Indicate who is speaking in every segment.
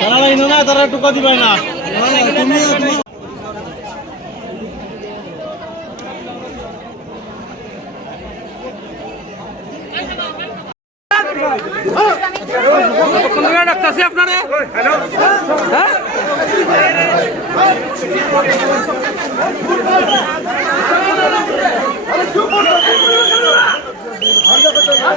Speaker 1: তারা লাইন না তারা টুকা দিবে না। তুমি
Speaker 2: আপনারে হ্যাঁ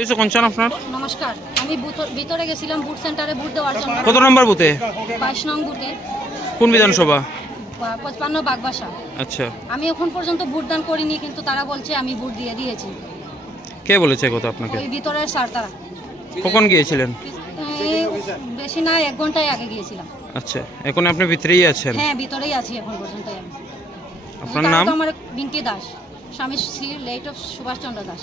Speaker 2: এইসব আপনার?
Speaker 3: নমস্কার আমি ভিতরে গেছিলাম বুট সেন্টারে বুট দেওয়ার জন্য।
Speaker 2: কত নম্বর বুথে?
Speaker 3: বাইশ নং বুথে।
Speaker 2: কোন বিধানসভা?
Speaker 3: পঁচপান্ন বাগবাসা।
Speaker 2: আচ্ছা।
Speaker 3: আমি এখন পর্যন্ত ভোট দান করিনি কিন্তু তারা বলছে আমি ভোট দিয়ে দিয়েছি।
Speaker 2: কে বলেছে কথা আপনাকে?
Speaker 3: ওই ভিতরের স্যার তারা।
Speaker 2: কখন গিয়েছিলেন?
Speaker 3: বেশি না এক ঘন্টায় আগে গিয়েছিলাম।
Speaker 2: আচ্ছা এখন আপনি ভিতরেই আছেন?
Speaker 3: হ্যাঁ ভিতরেই আছি এখন পর্যন্ত
Speaker 2: আপনার নাম?
Speaker 3: আমার বিঙ্কি দাস স্বামী শ্রী লেট অফ সুভাষচন্দ্র দাস।